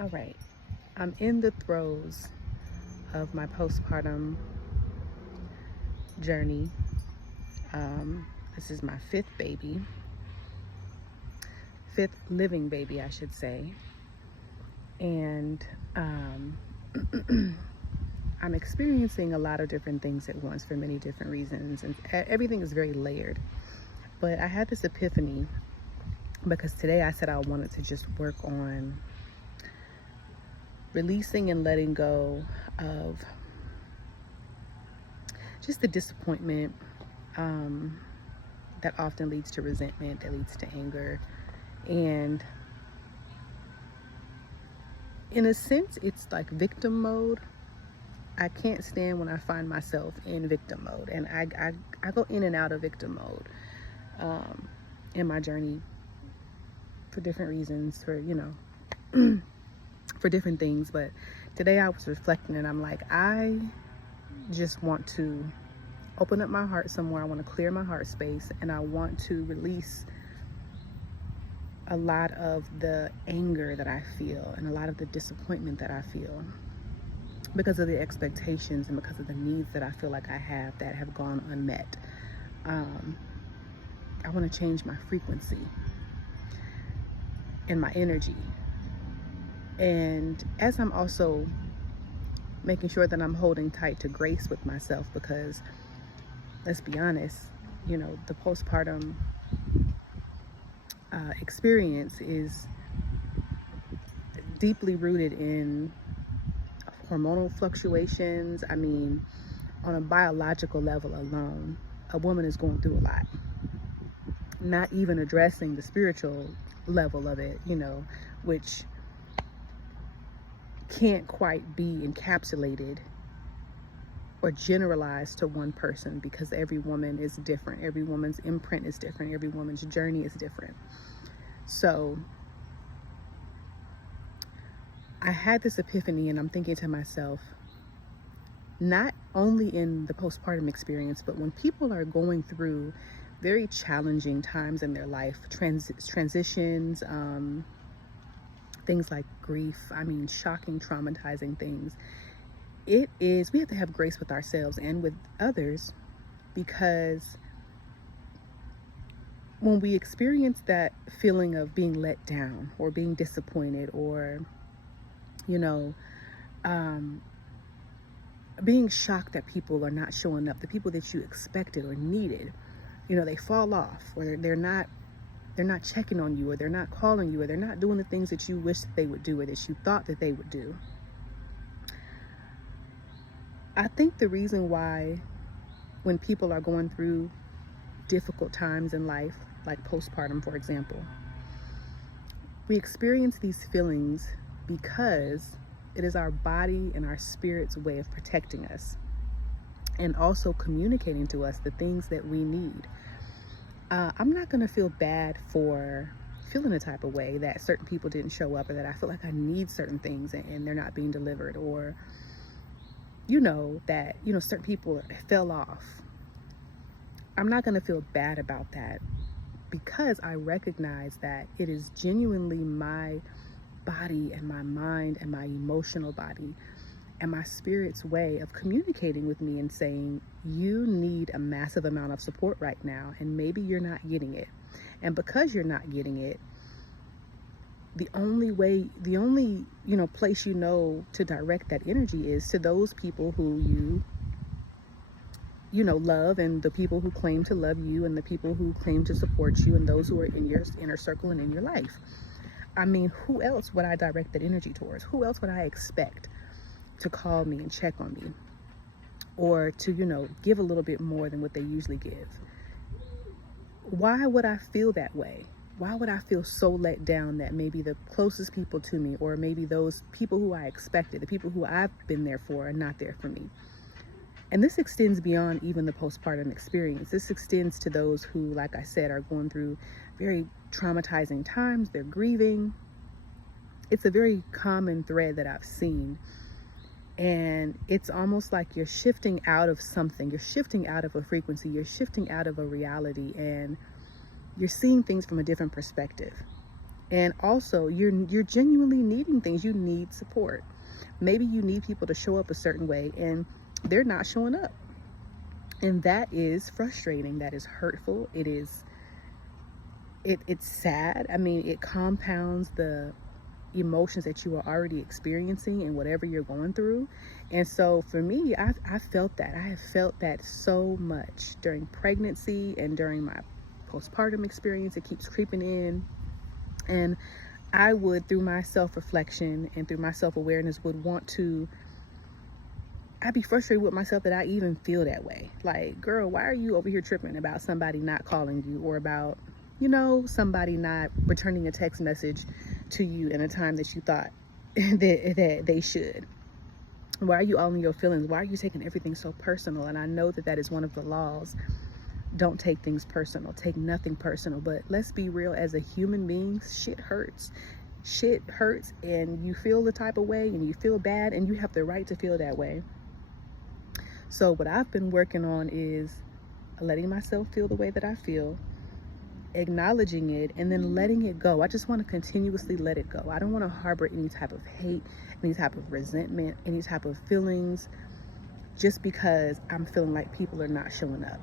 All right, I'm in the throes of my postpartum journey. This is my fifth living baby, I should say. And I'm experiencing a lot of different things at once for many different reasons, and everything is very layered. But I had this epiphany because today I said I wanted to just work on releasing and letting go of just the disappointment that often leads to resentment, that leads to anger. And in a sense, it's like victim mode. I can't stand when I find myself in victim mode, and I go in and out of victim mode in my journey for different reasons, for for different things. But today I was reflecting, and I'm like, I just want to open up my heart somewhere. I want to clear my heart space, and I want to release a lot of the anger that I feel and a lot of the disappointment that I feel because of the expectations and because of the needs that I feel like I have that have gone unmet. I want to change my frequency and my energy. And as I'm also making sure that I'm holding tight to grace with myself, because let's be honest, the postpartum experience is deeply rooted in hormonal fluctuations. I mean, on a biological level alone, a woman is going through a lot. Not even addressing the spiritual level of it, which can't quite be encapsulated or generalized to one person, because every woman is different. Every woman's imprint is different. Every woman's journey is different. So I had this epiphany, and I'm thinking to myself, not only in the postpartum experience, but when people are going through very challenging times in their life, transitions, things like grief, shocking, traumatizing things, we have to have grace with ourselves and with others, because when we experience that feeling of being let down or being disappointed, or being shocked that people are not showing up, the people that you expected or needed, they fall off, or they're not checking on you, or they're not calling you, or they're not doing the things that you wish that they would do or that you thought that they would do. I think the reason why, when people are going through difficult times in life, like postpartum, for example, we experience these feelings because it is our body and our spirit's way of protecting us and also communicating to us the things that we need. I'm not going to feel bad for feeling a type of way that certain people didn't show up, or that I feel like I need certain things and they're not being delivered, or that certain people fell off. I'm not going to feel bad about that, because I recognize that it is genuinely my body and my mind and my emotional body and my spirit's way of communicating with me and saying, you need a massive amount of support right now, and maybe you're not getting it. And because you're not getting it, the only place to direct that energy is to those people who you love, and the people who claim to love you, and the people who claim to support you, and those who are in your inner circle and in your life. Who else would I direct that energy towards? Who else would I expect to call me and check on me, or to give a little bit more than what they usually give? Why would I feel that way? Why would I feel so let down that maybe the closest people to me, or maybe those people who I expected, the people who I've been there for, are not there for me? And this extends beyond even the postpartum experience. This extends to those who, like I said, are going through very traumatizing times. They're grieving. It's a very common thread that I've seen. And it's almost like you're shifting out of something. You're shifting out of a frequency. You're shifting out of a reality. And you're seeing things from a different perspective. And also, you're genuinely needing things. You need support. Maybe you need people to show up a certain way and they're not showing up. And that is frustrating. That is hurtful. It's sad. I mean, it compounds the emotions that you are already experiencing and whatever you're going through. And so for me, I felt that. I have felt that so much during pregnancy and during my postpartum experience. It keeps creeping in. And I would, through my self-reflection and through my self-awareness, I'd be frustrated with myself that I even feel that way. Like, girl, why are you over here tripping about somebody not calling you, or about, somebody not returning a text message to you in a time that you thought that they should? Why are you all in your feelings? Why are you taking everything so personal? And I know that is one of the laws. Don't take things personal. Take nothing personal. But let's be real, as a human being, shit hurts. Shit hurts, and you feel the type of way, and you feel bad, and you have the right to feel that way. So what I've been working on is letting myself feel the way that I feel, acknowledging it, and then letting it go. I just want to continuously let it go. I don't want to harbor any type of hate, any type of resentment, any type of feelings, just because I'm feeling like people are not showing up.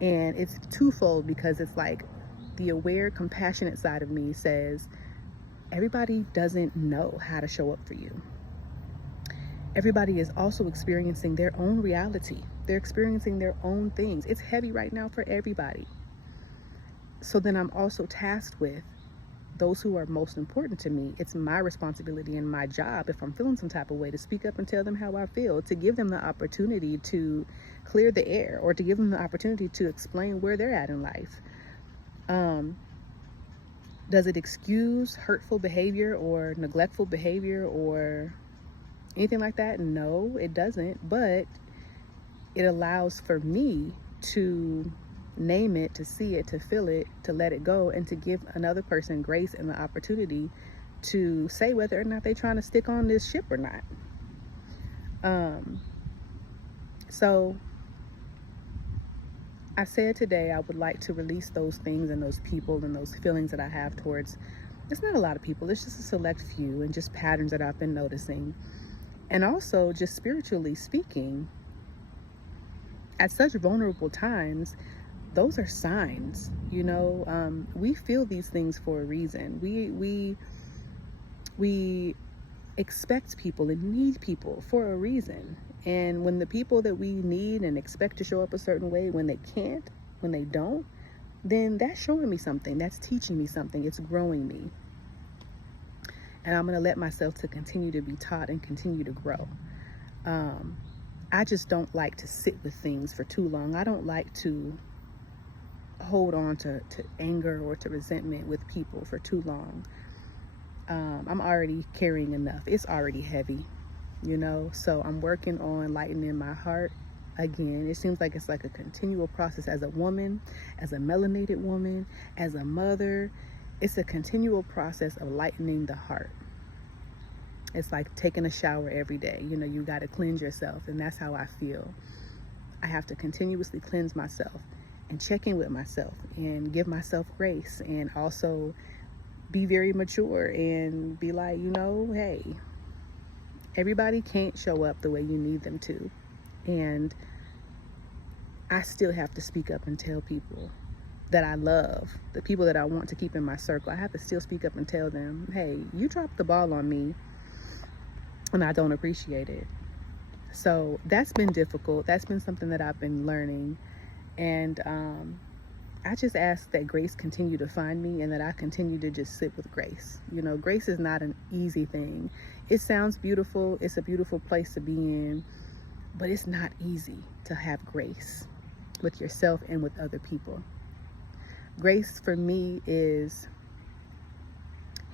And it's twofold, because it's like the aware, compassionate side of me says, everybody doesn't know how to show up for you. Everybody is also experiencing their own reality. They're experiencing their own things. It's heavy right now for everybody. So then I'm also tasked with those who are most important to me. It's my responsibility and my job, if I'm feeling some type of way, to speak up and tell them how I feel, to give them the opportunity to clear the air, or to give them the opportunity to explain where they're at in life. Does it excuse hurtful behavior or neglectful behavior or anything like that? No, it doesn't. But it allows for me to name it, to see it, to feel it, to let it go, and to give another person grace and the opportunity to say whether or not they're trying to stick on this ship or not. So I said today I would like to release those things and those people and those feelings that I have towards, it's not a lot of people, it's just a select few, and just patterns that I've been noticing. And also, just spiritually speaking, at such vulnerable times, those are signs. We feel these things for a reason. We expect people and need people for a reason. And when the people that we need and expect to show up a certain way, when they can't, when they don't, then that's showing me something. That's teaching me something. It's growing me. And I'm going to let myself to continue to be taught and continue to grow. I just don't like to sit with things for too long. I don't like to hold on to anger or to resentment with people for too long. I'm already carrying enough. It's already heavy, so I'm working on lightening my heart. Again, it seems like it's like a continual process as a woman, as a melanated woman, as a mother. It's a continual process of lightening the heart. It's like taking a shower every day. You got to cleanse yourself, and that's how I feel. I have to continuously cleanse myself and check in with myself and give myself grace, and also be very mature and be like, hey, everybody can't show up the way you need them to. And I still have to speak up and tell people that I love, the people that I want to keep in my circle. I have to still speak up and tell them, hey, you dropped the ball on me and I don't appreciate it. So that's been difficult. That's been something that I've been learning. And I just ask that grace continue to find me, and that I continue to just sit with grace. Grace is not an easy thing. It sounds beautiful. It's a beautiful place to be in, but it's not easy to have grace with yourself and with other people. Grace for me is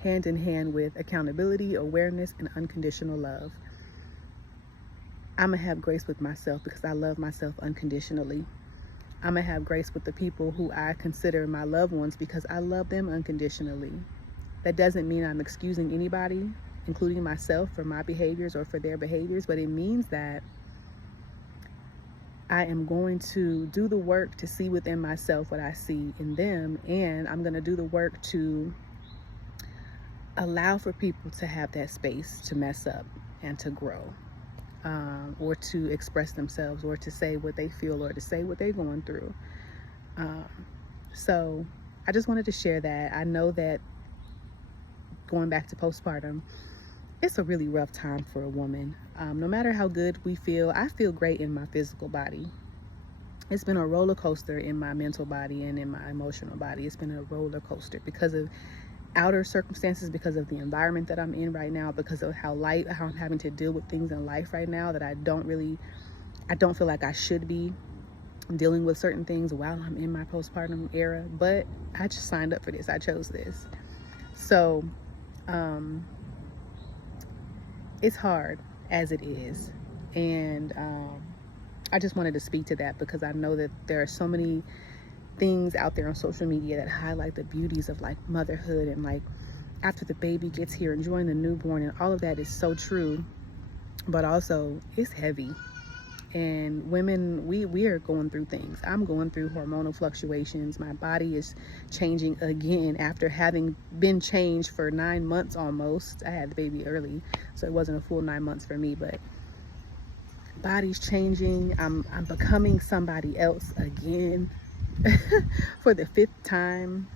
hand in hand with accountability, awareness, and unconditional love. I'm going to have grace with myself because I love myself unconditionally. I'm going to have grace with the people who I consider my loved ones because I love them unconditionally. That doesn't mean I'm excusing anybody, including myself, for my behaviors or for their behaviors, but it means that I am going to do the work to see within myself what I see in them, and I'm going to do the work to allow for people to have that space to mess up and to grow, or to express themselves, or to say what they feel, or to say what they're going through. So I just wanted to share that. I know that going back to postpartum, it's a really rough time for a woman. No matter how good we feel, I feel great in my physical body. It's been a roller coaster in my mental body and in my emotional body. It's been a roller coaster because of outer circumstances, because of the environment that I'm in right now, because of how I'm having to deal with things in life right now that I don't feel like I should be dealing with certain things while I'm in my postpartum era. But I just signed up for this. I chose this. So it's hard as it is. And I just wanted to speak to that because I know that there are so many things out there on social media that highlight the beauties of like motherhood and like after the baby gets here, enjoying the newborn, and all of that is so true. But also it's heavy. And women, we are going through things. I'm going through hormonal fluctuations. My body is changing again after having been changed for 9 months almost. I had the baby early, so it wasn't a full 9 months for me, but body's changing. I'm becoming somebody else again for the 5th time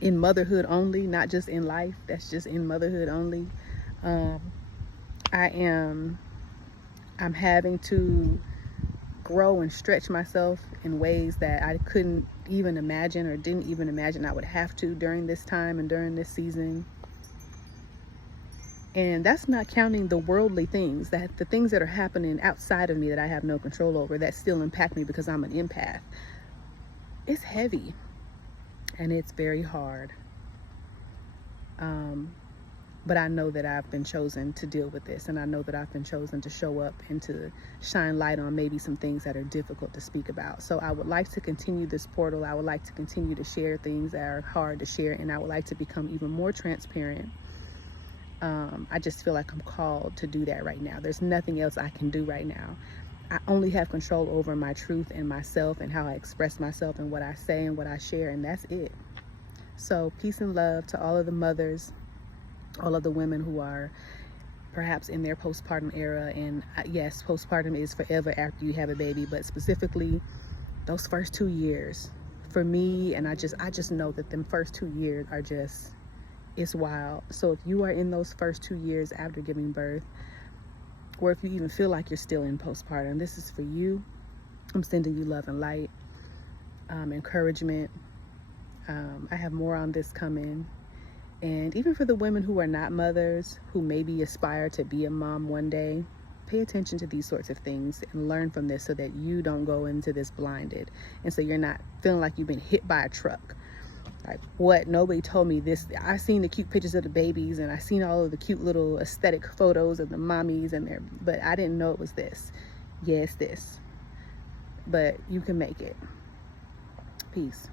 in motherhood only, not just in life. That's just in motherhood only. I'm having to grow and stretch myself in ways that I couldn't even imagine or didn't even imagine I would have to during this time and during this season. And that's not counting the worldly things, that the things that are happening outside of me that I have no control over, that still impact me because I'm an empath. It's heavy and it's very hard. But I know that I've been chosen to deal with this, and I know that I've been chosen to show up and to shine light on maybe some things that are difficult to speak about. So I would like to continue this portal. I would like to continue to share things that are hard to share, and I would like to become even more transparent. I just feel like I'm called to do that right now. There's nothing else I can do right now. I only have control over my truth and myself and how I express myself and what I say and what I share, and that's it. So peace and love to all of the mothers, all of the women who are perhaps in their postpartum era. And yes, postpartum is forever after you have a baby, but specifically those first 2 years for me, and I just know that them first 2 years are just, it's wild. So if you are in those first 2 years after giving birth, or if you even feel like you're still in postpartum, this is for you. I'm sending you love and light, encouragement. I have more on this coming. And even for the women who are not mothers, who maybe aspire to be a mom one day, pay attention to these sorts of things and learn from this so that you don't go into this blinded. And so you're not feeling like you've been hit by a truck. Like, what? Nobody told me this. I seen the cute pictures of the babies, and I seen all of the cute little aesthetic photos of the mommies and their, but I didn't know it was this. Yeah, it's this. But you can make it. Peace.